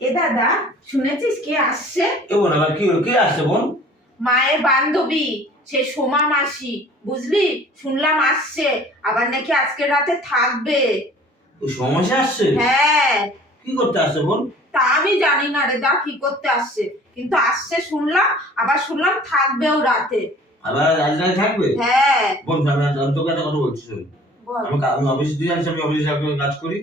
এ দাদা শুনেছিস কে আসছে? এ বোন আবার কি হলো? কে আসছে বোন? মায়ের বান্ধবী সে সোমা মাসি। বুঝলি? শুনলাম আসছে আবার নাকি আজকে রাতে থাকবে। সমস্যা আসছে? হ্যাঁ। কি করতে আসছে বোন? তা আমি জানি না রে দা কি করতে আসছে। কিন্তু আসছে শুনলাম আবার শুনলাম থাকবেও রাতে। আবার আজ রাতে থাকবে? হ্যাঁ। বোন আমি আমি তোকে একটা কথা বলছি বল। আমি আমি অফিসে দিয়ে আনছি আমি অফিসে কাজ করি।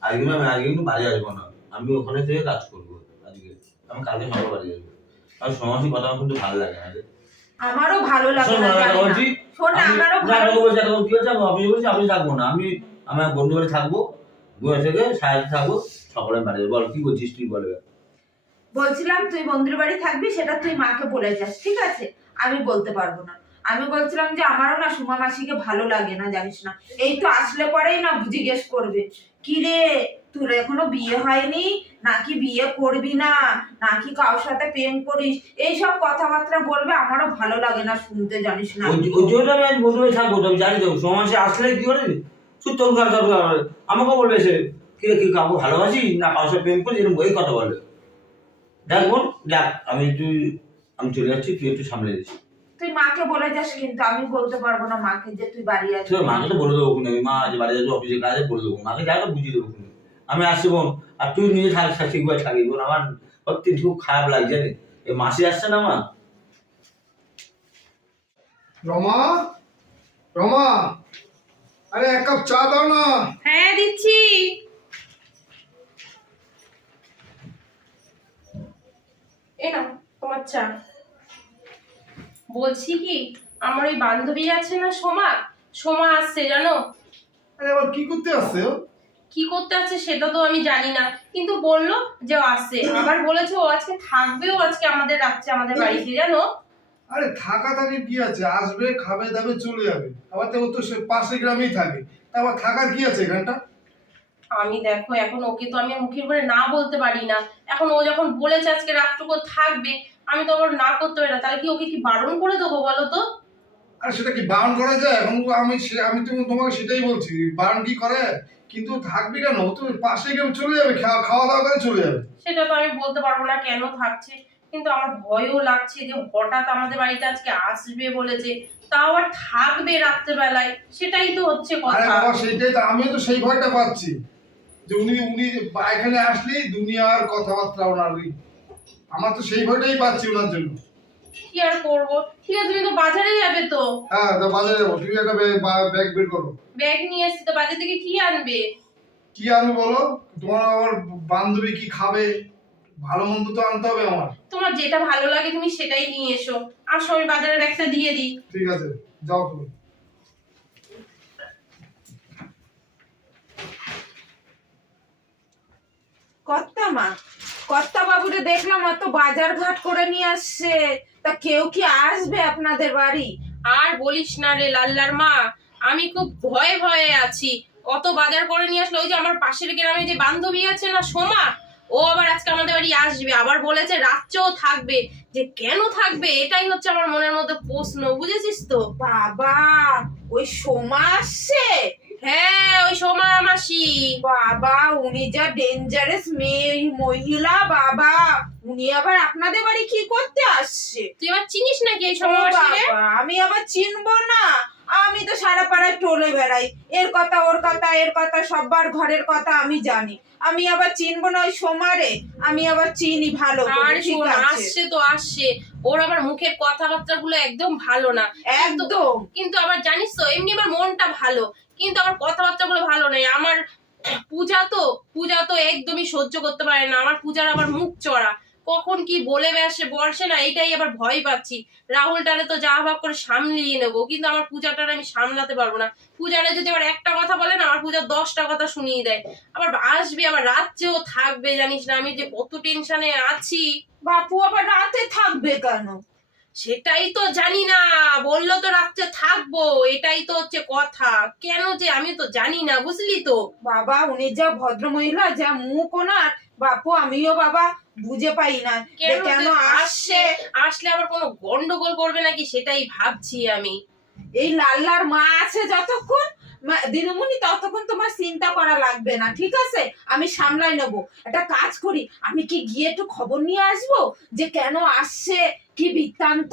আজকে আমি আজকে কিন্তু বাড়ি আসব না। আমি ওখানে থেকে কাজ করব। আজকে। আমি কালকে সকালে বাড়ি আসব আর সমস্যা কথা আমার কিন্তু ভালো লাগে না রে। আমারও ভালো লাগে না আমি না। বলছি শোন না, আমি আমারও না, ভালো কি হচ্ছে আমি বলছি অফিসে থাকব না। আমি আমার বন্ধু বাড়ি থাকব। বসে থেকে সারাদিন থাকব। সকালে বাড়ি যাব। বল কি বলছিস তুই বলে বলছিলাম তুই বন্ধুর বাড়ি থাকবি সেটা তুই মাকে বলে যাস ঠিক আছে? আমি বলতে পারব না। আমি বলছিলাম যে আমারও না সুমা মাসিকে ভালো লাগে না, জানিস না। এই তো আসলে পরেই না জিজ্ঞেস করবে। কি রে, তোর এখনও বিয়ে হয়নি? নাকি বিয়ে করবি না? নাকি কারোর সাথে প্রেম করিস? এইসব কথাবার্তা বলবে আমারও ভালো লাগে না শুনতে, জানিস না। ওই জন্য আমি আজ বন্ধু বাড়ি থাকব তো জানি তো সমাজে আসলে কি করে? তুই তোর ঘর আমাকে বলবে সে, কি রে, কি কাউকে ভালোবাসি? না, কারোর সাথে প্রেম করি এরকম ওই কথা বলে দেখ বোন, দেখ, আমি তুই আমি চলে যাচ্ছি, তুই একটু সামলে দিস তুই মাকে বলে যাস কিন্তু আমি বলতে পারব না মাকে যে তুই বাড়ি তুই মাকে তো বলে দেবো কোনো মা আজ বাড়ি যাব অফিসে কাজে বলে দেবো। মাকে যা তো বুঝিয়ে দেবো কোনো আমি আসছি বোন আর তুই নিজে থাক ঠিকভাবে থাকি বোন আমার সত্যি খুব খারাপ লাগছে রে এই মাসি আসছে না আমার রমা? রমা? আরে এক কাপ চা দাও না। হ্যাঁ দিচ্ছি। এ নাও তোমার চা। বলছি কি আমার ওই বান্ধবী আছে না সোমা? সোমা আসছে জানো? আরে আবার কি করতে আসছে ও? কি করতে আসছে সেটা তো আমি জানি না। কিন্তু বলল যে ও আসছে। আবার বলেছে ও আজকে থাকবেও আজকে আমাদের রাত্রে আমাদের বাড়িতে জানো? আরে থাকা থাকে কি আছে? আসবে খাবে দাবে চলে যাবে। আবার তো ও তো সে পাশে গ্রামেই থাকে। তা আবার থাকার কি আছে এখানটা? আমি দেখো এখন ওকে তো আমি মুখের করে না বলতে পারি না। এখন ও যখন বলেছে আজকে রাতটুকু থাকবে আমি তো আবার না করতে পারি না। তাহলে কি ওকে কি বারণ করে দেবো বলো তো? আর সেটা কি বারণ করা যায়? এখন আমি আমি তো তোমাকে সেটাই বলছি। বারণ কি করে? কিন্তু থাকবি কেন? ও তো পাশে গ্রামে চলে যাবে খাওয়া দাওয়া করে চলে যাবে। সেটা তো আমি বলতে পারব না কেন থাকছে। কিন্তু আমার ভয়ও লাগছে যে হঠাৎ আমাদের বাড়িতে আজকে আসবে বলেছে। তাও আর থাকবে রাত্রেবেলায়। সেটাই তো হচ্ছে আরে কথা বাবা সেইটাই তো। আমিও তো সেই ভয়টা পাচ্ছি। যে উনি উনি এখানে আসলেই দুনিয়ার কথাবার্তা ওনার আমার তো সেই ভয়টাই পাচ্ছি ওনার জন্য। কি আর করব? ঠিক আছে তুমি তো বাজারে যাবে তো। হ্যাঁ তা বাজারে যাব। তুমি একটা ব্যাগ ব্যাগ বের করো। ব্যাগ নিয়ে এসছি তো বাজার থেকে কি আনবে? কি আনবে বলো? তোমার আবার বান্ধবী কি খাবে? ভালো মন্দ তো আনতে হবে আমার। তোমার যেটা ভালো লাগে তুমি সেটাই নিয়ে এসো। আর সবাই বাজারের ব্যাগটা দিয়ে দিই। ঠিক আছে যাও তুমি। কর্তা মা কর্তা বাবুরে দেখলাম অত বাজার ঘাট করে নিয়ে আসছে। তা কেউ কি আসবে আপনাদের বাড়ি? আর বলিস না রে লাল্লার মা, আমি খুব ভয়ে ভয়ে আছি। অত বাজার করে নিয়ে আসলো, ওই যে আমার পাশের গ্রামে যে বান্ধবী আছে না সোমা, ও আবার আজকে আমাদের বাড়ি আসবে। আবার বলেছে রাত্রেও থাকবে। যে কেন থাকবে? এটাই হচ্ছে আমার মনের মধ্যে প্রশ্ন, বুঝেছিস তো? বাবা, ওই সোমা আসছে? হ্যাঁ ওই সোমা মাসি। বাবা উনি যা ডেঞ্জারাস মেয়ে মহিলা বাবা। উনি আবার আপনাদের বাড়ি কি করতে আসছে? তুই আবার চিনিস নাকি এই সোমা মাসিকে? আমি আবার চিনবো না। আমি তো সারা পাড়ায় টলে বেড়াই। এর কথা ওর কথা এর কথা সবার ঘরের কথা আমি জানি। আমি আবার চিনবো না ওই সোমারে আমি আবার চিনি ভালো আর আসছে তো আসছে। ওর আবার মুখের কথাবার্তা গুলো একদম ভালো না। একদম। কিন্তু আবার জানিস তো এমনি আমার মনটা ভালো। কিন্তু আমার কথাবার্তা গুলো ভালো নেই। আমার পূজা তো পূজা তো একদমই সহ্য করতে পারে না। আমার পূজার আবার মুখ চড়া। কখন কি বলে বেসে, বসে না এটাই আবার ভয় পাচ্ছি। রাহুলটারে তো যা ভাব করে সামলিয়ে নেব। কিন্তু আমার পূজাটারে আমি সামলাতে পারব না। পূজারে যদি আবার একটা কথা বলে না, আমার পূজা দশটা কথা শুনিয়ে দেয়। আবার আসবে, আবার রাত্রেও থাকবে, জানিস না, আমি যে কত টেনশনে আছি। বাপু, আবার রাতে থাকবে কেন? সেটাই তো জানি না। বলল তো রাত্রে থাকব এটাই তো হচ্ছে কথা। কেন যে আমি তো জানি না বুঝলি তো? বাবা উনি যা ভদ্র মহিলা যা মুখ ওনার বাপু আমিও বাবা বুঝে পাই না। কেন আসছে আসলে আবার কোনো গন্ডগোল করবে নাকি সেটাই ভাবছি আমি। এই লাল্লার মা আছে যতক্ষণ দিদিমণি ততক্ষণ তোমার চিন্তা করা লাগবে না, ঠিক আছে? আমি সামলাই নেব। একটা কাজ করি, আমি কি গিয়ে একটু খবর নিয়ে আসব যে কেন আসছে, কি বৃত্তান্ত?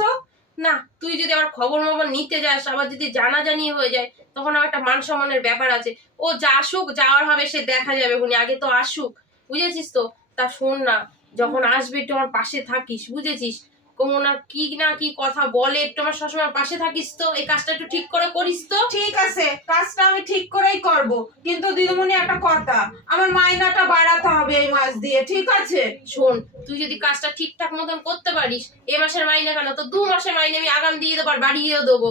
না, তুই যদি আবার খবর মবর নিতে যাস, আবার যদি জানাজানি হয়ে যায়, তখন আবার একটা মান সম্মানের ব্যাপার আছে। ও যা আসুক, যাওয়ার হবে, সে দেখা যাবে, উনি আগে তো আসুক। বুঝেছিস তো? তা শোন না, যখন আসবে, একটু আমার পাশে থাকিস, বুঝেছিস? কোন আর কি না কি কথা বলে একটু আমার সবসময় পাশে থাকিস তো এই কাজটা একটু ঠিক করে করিস তো। ঠিক আছে কাজটা আমি ঠিক করেই করব। কিন্তু দিদিমণি একটা কথা আমার মাইনাটা বাড়াতে হবে এই মাস দিয়ে ঠিক আছে? শোন তুই যদি কাজটা ঠিকঠাক মতন করতে পারিস এ মাসের মাইনে কেন? তো দু মাসের মাইনে আমি আগাম দিয়ে দেবো আর বাড়িয়েও দেবো।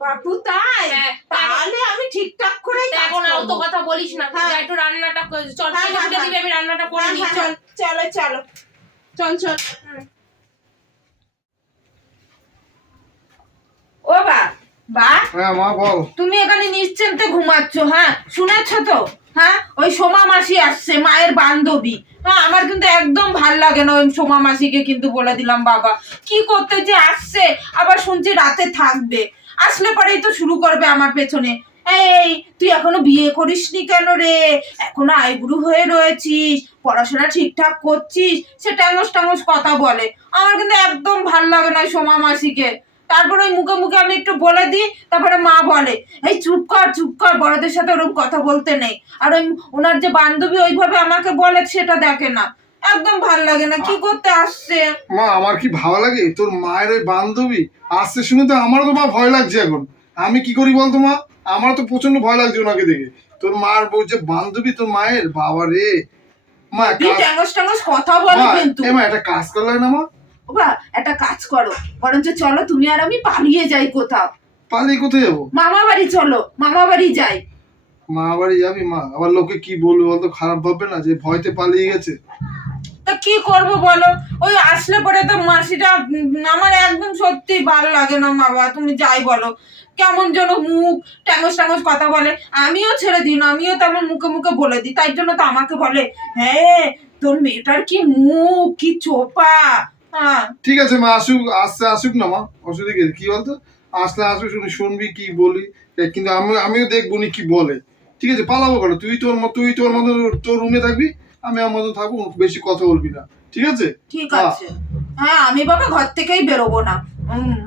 বাপু তাই? হ্যাঁ, তাহলে আমি ঠিকঠাক কাজ এখন অত কথা বলিস না। হ্যাঁ। একটু রান্নাটা কর- চল হ্যাঁ, দিবি আমি রান্নাটা করে নিই চল চলো চলো। চল চল। ও বা বা হ্যাঁ মা বল। তুমি এখানে নিশ্চিন্তে ঘুমাচ্ছ হ্যাঁ? শুনেছ তো? হ্যাঁ? ওই সোমা মাসি আসছে মায়ের বান্ধবী। হ্যাঁ আমার কিন্তু একদম ভালো লাগে না ওই সোমা মাসিকে কিন্তু বলে দিলাম বাবা। কি করতে যে আসছে আবার শুনছি রাতে থাকবে। আসলে পরেই তো শুরু করবে আমার পেছনে। এই তুই এখনও বিয়ে করিসনি কেন রে? এখনও আইবুড়ো হয়ে রয়েছিস পড়াশোনা ঠিকঠাক করছিস সে ট্যাঙ্গস ট্যাঙ্গস কথা বলে। আমার কিন্তু একদম ভালো লাগে না ওই সোমা মাসিকে। তারপরে ওই মুখে মুখে আমি একটু বলে দিই তারপরে মা বলে এই চুপ কর চুপ কর বড়দের সাথে ওরকম কথা বলতে নেই। আর ওই ওনার যে বান্ধবী ওইভাবে আমাকে বলে সেটা দেখে না। একদম ভালো লাগে না কি করতে আসছে? মা আমার কি ভালো লাগে? তোর মায়ের ওই বান্ধবী আসছে শুনে তো আমারও তো মা ভয় লাগছে এখন। আমি কি করি বলতো মা? আমার তো প্রচণ্ড ভয় লাগছে ওনাকে দেখে। তোর মার বউ যে বান্ধবী তোর মায়ের বাবা রে মা ট্যাঙ্গস ট্যাঙ্গস কথা বলে কিন্তু। মা একটা কাজ করলে না মা। একটা কাজ করো। বরঞ্চ চলো তুমি আর আমি পালিয়ে যাই কোথাও। পালিয়ে কোথায় যাব? মামা বাড়ি চলো মামা বাড়ি যাই। মা বাড়ি যাবি? মা আবার লোকে কি বলবে বলতো? খারাপ ভাববে না যে ভয়তে পালিয়ে গেছে? তা কি করব বলো? ওই আসলে পরে তো মাসিটা আমার একদম সত্যি ভালো লাগে না বাবা তুমি যাই বলো। কেমন যেন মুখ ট্যাঙ্গস ট্যাঙ্গস কথা বলে। আমিও ছেড়ে দিই না আমিও তেমন মুখে মুখে বলে দিই। তাই জন্য তো আমাকে বলে হ্যাঁ তোর মেয়েটার কি মুখ কি চোপা ঠিক আছে মা আসুক আসতে আসুক না মা অসুবিধা কি কি বলতো? আসলে আসবে শুনি শুনবি কি বলি কিন্তু আমি আমিও দেখব নি কি বলে। ঠিক আছে পালাবো কেন? তুই তোর তুই তোর মতো তোর রুমে থাকবি আমি আমার মতো থাকব বেশি কথা বলবি না। ঠিক আছে? ঠিক আছে। হ্যাঁ আমি বাবা ঘর থেকেই বেরোবো না।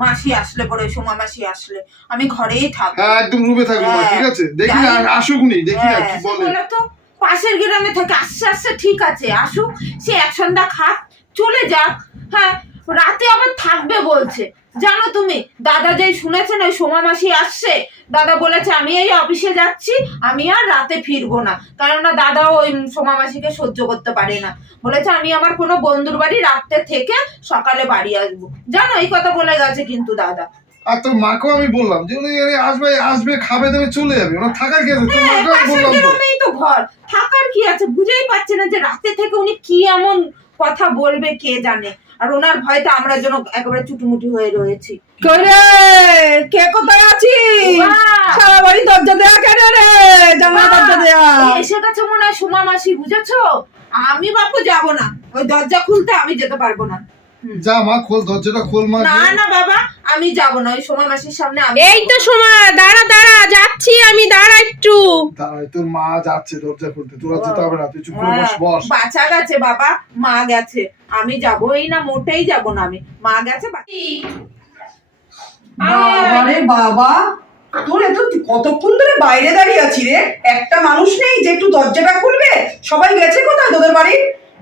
মাসি আসলে পরে সোমা মাসি আসলে। আমি ঘরেই থাকব। হ্যাঁ একদম রুমে থাকব হ্যাঁ, ঠিক আছে? দেখি না। আসুক নি দেখি না হ্যাঁ, কি বলে। তো পাশের গ্রামে থেকে। আসছে আসছে ঠিক আছে আসুক সে এক সন্ধ্যা খাক চলে যাক। হ্যাঁ রাতে আবার থাকবে বলছে। জানো তুমি দাদা যেই শুনেছেন ওই সোমা মাসি আসছে দাদা বলেছে আমি এই অফিসে যাচ্ছি আমি আর রাতে ফিরবো না। কেননা দাদা ওই সোমা মাসিকে সহ্য করতে পারে না। বলেছে আমি আমার কোনো বন্ধুর বাড়ি রাতে থেকে সকালে বাড়ি আসব। জানো এই কথা বলে গেছে কিন্তু দাদা। আর তোর মাকেও আমি বললাম যে উনি আসবে আসবে খাবে দেবে চলে যাবে। ওনার থাকার কি আছে? তোর হ্যাঁ, মাকেও বললাম তো। ঘর থাকার কি আছে? বুঝেই পাচ্ছে না যে রাতে থেকে উনি কি এমন কথা বলবে কে জানে? আর ওনার ভয়তে আমরা যেন একেবারে চুটুমুটি হয়ে রয়েছি। কইরে কে কোথায় আছিস? সারা বাড়ি দরজা দেয়া কেন রে? জানলা দরজা দেয়া। এসে গেছে মনে হয় সুমা মাসি বুঝেছ? আমি বাপু যাব না। ওই দরজা খুলতে আমি যেতে পারব না। যা মা খোল দরজাটা খোল মা না না বাবা আমি যাব না ওই সোমা মাসির সামনে আমি এই তো সময় দাঁড়া দাঁড়া যাচ্ছি আমি দাঁড়া একটু। দাঁড়াই তোর মা যাচ্ছে দরজা খুলতে তোরা যেতে হবে না তুই চুপ করে বস বস। বাচ্চা গেছে বাবা মা গেছে আমি যাবোই না মোটেই যাব না আমি মা গেছে বা- বাবা তোর এত কতক্ষণ ধরে বাইরে দাঁড়িয়ে আছি রে? একটা মানুষ নেই যে একটু দরজাটা খুলবে? সবাই গেছে কোথায় তোদের বাড়ি?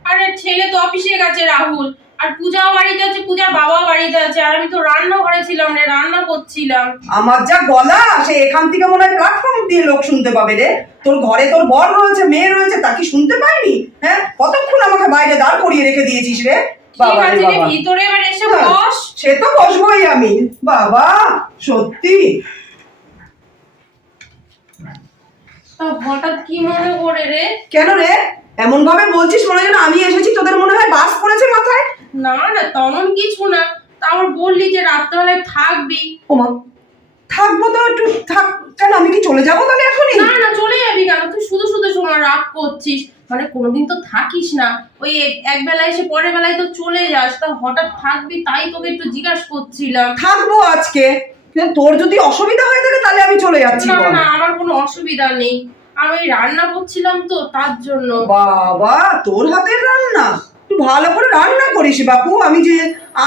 আরে ছেলে তো অফিসে গেছে রাহুল। আর পূজাও বাড়িতে আছে পূজার বাবাও বাড়িতে আছে আর আমি তো রান্না ঘরে ছিলাম রে রান্না করছিলাম। আমার যা গলা সে এখান থেকে মনে হয় প্ল্যাটফর্ম দিয়ে লোক শুনতে পাবে রে। তোর ঘরে তোর বর রয়েছে মেয়ে রয়েছে তা কি শুনতে পাইনি? হ্যাঁ কতক্ষণ আমাকে বাইরে দাঁড় করিয়ে রেখে দিয়েছিস রে? ঠিক বাবা রে বাবা। ভিতরে এবার এসে হ্যাঁ। বস। সে তো বসবোই আমি। বাবা সত্যি। হঠাৎ কি মনে করে রে? কেন রে? এমন ভাবে বলছিস মনে হয় যেন আমি এসেছি তোদের মনে হয় বাস পড়েছে মাথায়? না না তেমন কিছু না। তারপর বললি যে রাত্রেবেলায় থাকবি। ওমা থাকব তো একটু থাক কেন আমি কি চলে যাব তাহলে এখনই? না না চলে যাবি কেন? তুই শুধু শুধু সময় রাগ করছিস। মানে কোনোদিন তো থাকিস না। ওই এক- বেলায় এসে পরের বেলায় তো চলে যাস। তা হঠাৎ থাকবি তাই তোকে একটু জিজ্ঞাসা করছিলাম। থাকব আজকে। তোর যদি অসুবিধা হয়ে থাকে তাহলে আমি চলে যাচ্ছি না না আমার কোনো অসুবিধা নেই। আমি রান্না করছিলাম তো তার জন্য। বাবা তোর হাতের রান্না? ভালো করে রান্না করিস বাপু আমি যে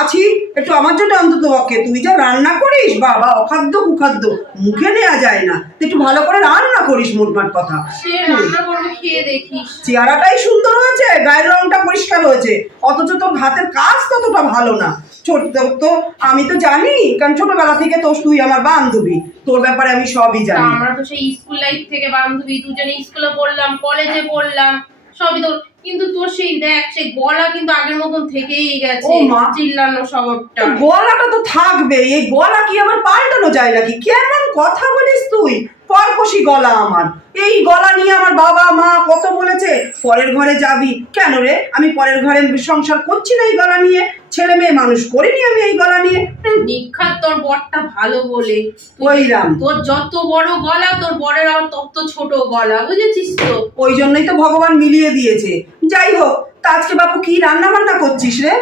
আছি একটু আমার জন্য অন্তত পক্ষে তুই যা রান্না করিস বাবা অখাদ্য কুখাদ্য মুখে নেওয়া যায় না। তুই একটু ভালো করে রান্না করিস মোটমাট কথা। চেহারাটাই সুন্দর হয়েছে গায়ের রংটা পরিষ্কার হয়েছে অথচ তোর হাতের কাজ ততটা ভালো না। ছোট তো আমি তো জানি কারণ ছোটবেলা থেকে তো তুই আমার বান্ধবী তোর ব্যাপারে আমি সবই জানি। আমরা তো সেই স্কুল লাইফ থেকে বান্ধবী দুজনে স্কুলে পড়লাম কলেজে পড়লাম। সবই তোর কিন্তু তোর সেই দেখ সেই গলা কিন্তু আগের মতন থেকেই গেছে ও মা। চিল্লানো স্বভাবটা গলাটা তো থাকবে এই গলা কি আবার পাল্টানো যায় নাকি? কেমন কথা বলিস তুই? কর্কশি গলা আমার। এই গলা নিয়ে আমার বাবা মা কত বলেছে পরের ঘরে যাবি? কেন রে? আমি পরের ঘরে সংসার করছি না এই গলা নিয়ে। ছেলে মেয়ে মানুষ করিনি আমি এই গলা নিয়ে। নিখাত তোর বরটা ভালো বলে। ওইরাম তোর যত বড় গলা তোর বরের আবার তত ছোট গলা বুঝেছিস তো? ওই জন্যই তো ভগবান মিলিয়ে দিয়েছে। যাই হোক তা আজকে বাপু কি রান্না বান্না করছিস রে?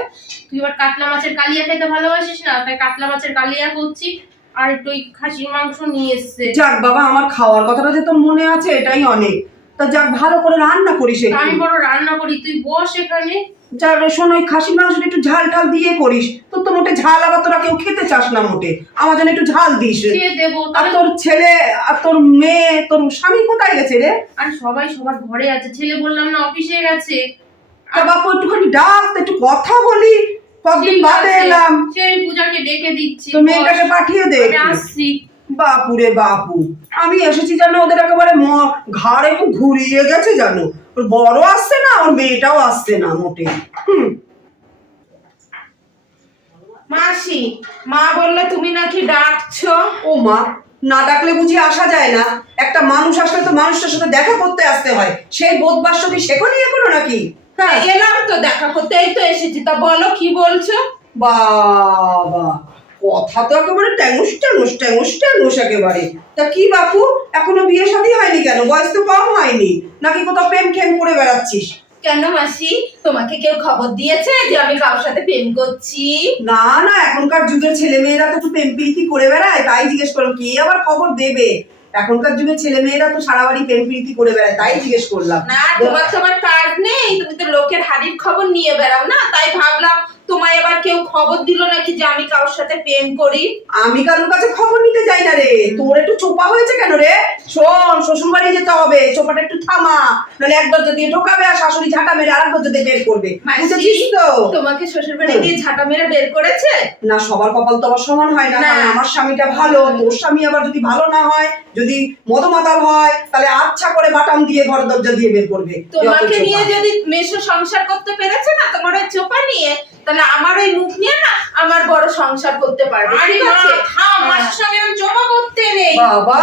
তুই এবার কাতলা মাছের কালিয়া খেতে ভালোবাসিস না? তাই কাতলা মাছের কালিয়া করছি। আর একটু খাসির মাংস নিয়ে এসছে। যাক বাবা আমার খাওয়ার কথাটা যে তোর মনে আছে এটাই অনেক। তা যাক ভালো করে রান্না করিস আমি বড় রান্না করি তুই বস এখানে। যা রে শোন ওই খাসির মাংসটা একটু ঝাল ঠাল দিয়ে করিস। তোর তো মোটে ঝাল আবার তোরা কেউ খেতে চাস না মোটে। আমার জন্য একটু ঝাল দিস। আর তোর ছেলে আর তোর মেয়ে তোর স্বামী কোথায় গেছে রে? আর সবাই সবার ঘরে আছে। ছেলে বললাম না অফিসে গেছে। তা বাপু একটুখানি ডাক একটু কথা বলি। কতদিন বাদে এলাম। সে আমি পূজাকে ডেকে দিচ্ছি। তো মেয়েটাকে পাঠিয়ে দে। আসছি। বাপু রে বাপু আমি এসেছি জানো ওদের একেবারে ঘাড়ে ঘুরিয়ে গেছে জানো। ওর বড় আসছে না ওর মেয়েটাও আসছে না মোটে। হুম। মাসি মা বলল তুমি নাকি ডাকছো? ও মা না ডাকলে বুঝি আসা যায় না। একটা মানুষ আসলে তো মানুষটার সাথে দেখা করতে আসতে হয়। সেই বোধ বাস্য কি শেখনি এখনও নাকি? হ্যাঁ এলাম তো দেখা করতে এই তো এসেছি। তা বলো কি বলছো? বাবা কথা তো একেবারে ট্যাঙ্গুস ট্যাঙ্গুস ট্যাঙ্গুস ট্যাঙ্গুস একেবারে। তা কি বাপু এখনও বিয়ে শাদী হয়নি কেন? বয়স তো কম হয়নি। নাকি কোথাও প্রেম খেম করে বেড়াচ্ছিস? কেন মাসি? তোমাকে কেউ খবর দিয়েছে যে আমি কারোর সাথে প্রেম করছি? না না এখনকার যুগের ছেলে মেয়েরা তো একটু প্রেম প্রীতি করে বেড়ায় তাই জিজ্ঞেস করলাম কে আবার খবর দেবে? এখনকার যুগে ছেলে মেয়েরা তো সারা বাড়ি প্রেম প্রীতি করে বেড়ায়, তাই জিজ্ঞেস করলাম। না, তোমার তোমার কাজ নেই, তুমি তো লোকের হাড়ির খবর নিয়ে বেড়াও, না? তাই ভাবলাম তোমায় এবার কেউ খবর দিল নাকি যে আমি কারোর সাথে প্রেম করি? আমি কারোর কাছে খবর নিতে যাই না রে। তোর একটু চোপা হয়েছে কেন রে? শোন শ্বশুর বাড়ি যেতে হবে। চোপাটা একটু থামা। নাহলে এক দরজা দিয়ে ঢোকাবে আর শাশুড়ি ঝাঁটা মেরে আরেক দরজা দিয়ে বের করবে। বুঝেছিস তো? তোমাকে শ্বশুর বাড়ি দিয়ে ঝাঁটা মেরে বের করেছে? না সবার কপাল তো আবার সমান হয় না। আমার স্বামীটা ভালো। তোর স্বামী আবার যদি ভালো না হয় যদি মদমাতাল হয় তাহলে আচ্ছা করে বাটাম দিয়ে ঘর দরজা দিয়ে বের করবে। তোমাকে নিয়ে যদি মেশো সংসার করতে পেরেছে না তোমার ওই চোপা নিয়ে তাহলে আমার ওই মুখ নিয়ে না আমার বড় সংসার করতে পারবে ঠিক আছে? মাসির সঙ্গে আমি জমা করতে নেই। বাবা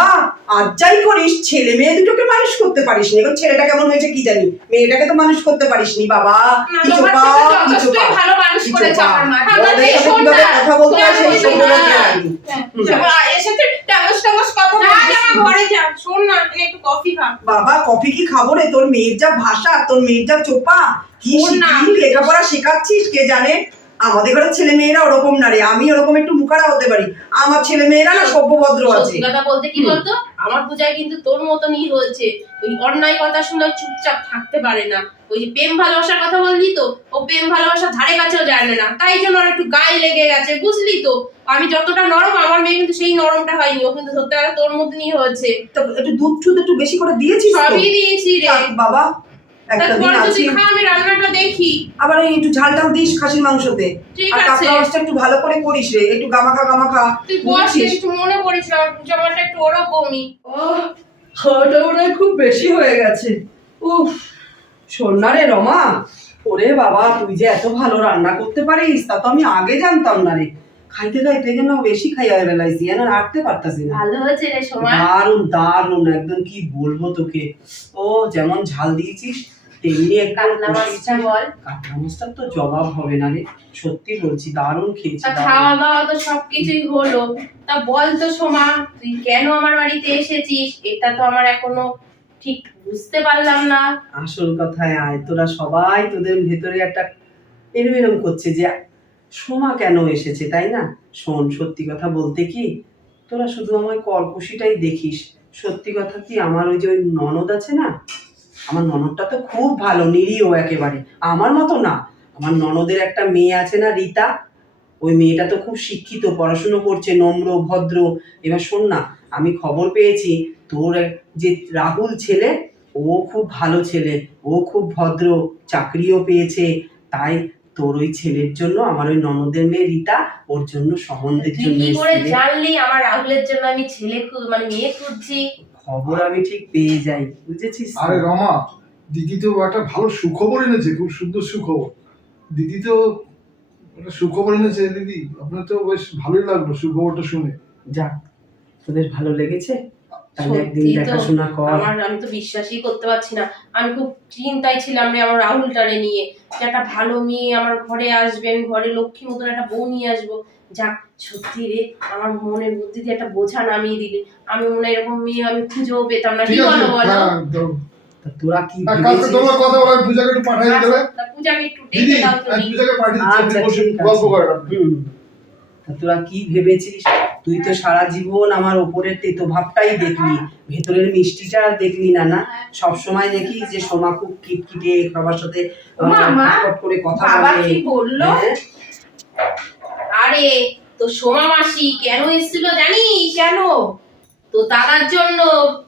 আর যাই করিস ছেলে মেয়ে দুটোকে মানুষ করতে পারিস নি এখন ছেলেটা কেমন হয়েছে কি জানি? মেয়েটাকে তো মানুষ করতে পারিস নি বাবা। না, কি তোমার চোপা, থেকে কি যথেষ্টই চোপা। ভালো মানুষ কি করেছে আমার মা। না, কথা বলতে হয় সেই সব শোন কথা। ঘরে যা শোন না একটু কফি খা বাবা কফি কি খাব রে তোর মেয়ের যা ভাষা তোর মেয়ের যা চোপা কি শোন না। শিখি লেখাপড়া শেখাচ্ছিস কে জানে আমাদের ঘরের ছেলে মেয়েরা ওরকম না রে আমি ওরকম একটু মুখারা হতে পারি। আমার ছেলে মেয়েরা না সভ্যভদ্র আছে। কথা বলতে কি বলতো? আমার পূজায় কিন্তু তোর মতনই হয়েছে। ওই অন্যায় কথা শুনে চুপচাপ থাকতে পারে না। ওই যে প্রেম ভালোবাসার কথা বললি তো ও প্রেম ভালোবাসা ধারে কাছেও জানে না। তাই জন্য ওর একটু গায়ে লেগে গেছে বুঝলি তো? আমি যতটা নরম আমার মেয়ে কিন্তু সেই নরমটা হয়নি। ও কিন্তু ধরতে গেলে তোর মতনই হয়েছে। তো একটু দুধ টুধ একটু বেশি করে দিয়েছি? সবই দিয়েছি রে। বাবা একটা দিন আছি। আমি রান্নাটা দেখি। আবার একটু ঝাল দিস খাসির মাংসতে। আর আছে। মাছটা একটু ভালো করে করিস রে একটু গামাখা গামাখা তুই বস একটু মনে করিস না আমার পূজা আমারটা একটু ওরকমই। ও খাওয়াটা মনে খুব বেশি হয়ে গেছে। উফ শোন রে রমা ওরে বাবা তুই যে এত ভালো রান্না করতে পারিস তা তো আমি আগে জানতাম না রে। খাইতে খাইতে যেন বেশি খাইয়া বেলাইছি যেন রাখতে পারতাছি না। ভালো হয়েছে রে সময় দারুণ দারুণ একদম কি বলব তোকে। ও যেমন ঝাল দিয়েছিস তেমনি কাতলা মাছটা বল। কাতলা তো জবাব হবে না রে। সত্যি বলছি দারুণ খেয়েছি খাওয়া দাওয়া তো সবকিছুই হলো। তা বল তো সোমা তুই কেন আমার বাড়িতে এসেছিস? এটা তো আমার এখনও ঠিক বুঝতে পারলাম না। আসল কথায় আয় তোরা সবাই তোদের ভেতরে একটা এরম এরম করছে যে সোমা কেন এসেছে তাই না? শোন সত্যি কথা বলতে কি তোরা শুধু আমার কলকুশিটাই দেখিস। সত্যি কথা কি আমার ওই যে ওই ননদ আছে না আমার ননদটা তো খুব ভালো নিরীহ একেবারে। আমার মতো না। আমার ননদের একটা মেয়ে আছে না রীতা। ওই মেয়েটা তো খুব শিক্ষিত পড়াশুনো করছে নম্র ভদ্র। এবার শোন না আমি খবর পেয়েছি তোর যে রাহুল ছেলে ও খুব ভালো ছেলে ও খুব ভদ্র চাকরিও পেয়েছে। তাই তোর ওই ছেলের জন্য আমার ওই ননদের মেয়ে রীতা ওর জন্য সম্বন্ধের জন্য কি করে জানলি আমার রাহুলের জন্য আমি ছেলে খু- মানে মেয়ে খুঁজছি? খবর আমি ঠিক পেয়ে যাই বুঝেছিস আরে রমা দিদি তো একটা ভালো সুখবর এনেছে খুব সুন্দর সুখবর। দিদি তো একটা সুখবর এনেছে দিদি আপনার তো বেশ ভালোই লাগল সুখবরটা শুনে। যাক তোদের ভালো লেগেছে? তাহলে একদিন দেখাশোনা কর। আমার আমি তো বিশ্বাসই করতে পারছি না। আমি খুব চিন্তায় ছিলাম রে আমার রাহুলটারে নিয়ে যে একটা ভালো মেয়ে আমার ঘরে আসবে আমি ঘরে লক্ষ্মী মতন একটা বউ নিয়ে আসব। যাক সত্যি রে আমার মনের বুদ্ধি দিয়ে একটা বোঝা নামিয়ে দিলে। আমি মনে হয় এরকম মেয়ে আমি খুঁজেও পেতাম না। কি বলো বলো? হ্যাঁ দাও। তা তোরা কি কালকে ভেবেছিস? তোমার কথা বলে পূজাকে একটু পাঠিয়ে দিতে পূজাকে একটু ডেকে দাও তুমি পূজাকে পাঠিয়ে দিচ্ছি আচ্ছা, বসে গল্প আপনি। তোরা কি ভেবেছিস? তুই তো সারা জীবন আমার ওপরের তেতো ভাবটাই দেখলি। ভেতরের মিষ্টিটা আর দেখলি না না? সব সময় দেখি যে সোমা খুব কিটকিটে সবার সাথে করে কথা বলে। কি বলল? হ্যাঁ? আরে তো সোমা মাসি কেন এসেছিল জানিস? কেন? তো দাদার জন্য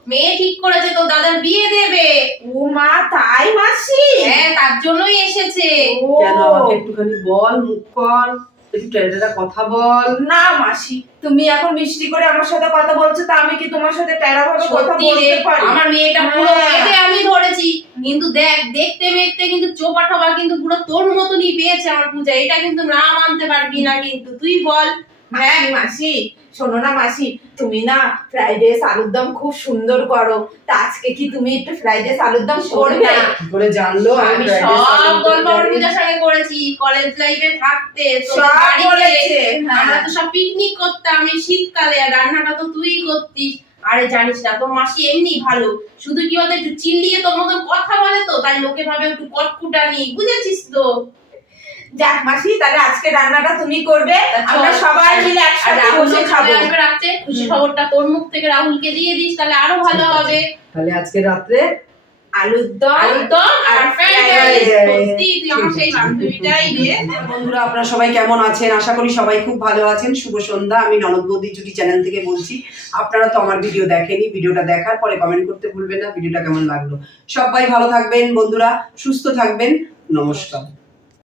মেয়ে ঠিক করেছে তো দাদার বিয়ে দেবে। ও মা তাই মাসি? হ্যাঁ তার জন্যই এসেছে। ও, কেন আমাকে একটুখানি বল মুখ কর একটু টেরা কথা বল। না মাসি তুমি এখন মিষ্টি করে আমার সাথে কথা বলছো তা আমি কি তোমার সাথে টেরা ভাবে কথা বলতে পারি? আমার মেয়েটা পুরো মেয়েকে আমি ধরেছি। কিন্তু দেখ দেখতে দেখতে কিন্তু চোপা টোপা কিন্তু পুরো তোর মতনই পেয়েছে আমার পূজা এটা কিন্তু না মানতে পারবি না কিন্তু। তুই বল হ্যাঁ মাসি শোনো না মাসি তুমি না ফ্রাইড রাইস আলুর দম খুব সুন্দর করো। তা আজকে কি তুমি একটু ফ্রাইড রাইস আলুর দম করবে। করে জানলো আমি সব গল্প আমার পূজার সঙ্গে করেছি কলেজ লাইফে থাকতে সব বলেছে, হ্যাঁ। আমরা তো সব পিকনিক করতাম এই শীতকালে আর রান্নাটা তো তুই করতিস। আরে জানিস না তোর মাসি এমনি ভালো। শুধু কি বলতো একটু চিল্লিয়ে তোর মতন কথা বলে তো? তাই লোকে ভাবে একটু কটকুটানি বুঝেছিস তো? যাক মাসি তাহলে আজকে রান্নাটা তুমি করবে। আমরা সবাই মিলে একসাথে বসে খাব। রাত্রে খুশি খবরটা তোর মুখ থেকে রাহুলকে দিয়ে দিস তাহলে আরও ভালো হবে। তাহলে আজকে রাত্রে আলুর দম আলুর আর বন্ধুরা আপনারা সবাই কেমন আছেন? আশা করি সবাই খুব ভালো আছেন। শুভ সন্ধ্যা। আমি ননদ বৌদি জুটি চ্যানেল থেকে বলছি আপনারা তো আমার ভিডিও দেখেনি ভিডিওটা দেখার পরে কমেন্ট করতে ভুলবেন না। ভিডিওটা কেমন লাগল? সবাই ভালো থাকবেন বন্ধুরা। সুস্থ থাকবেন। নমস্কার।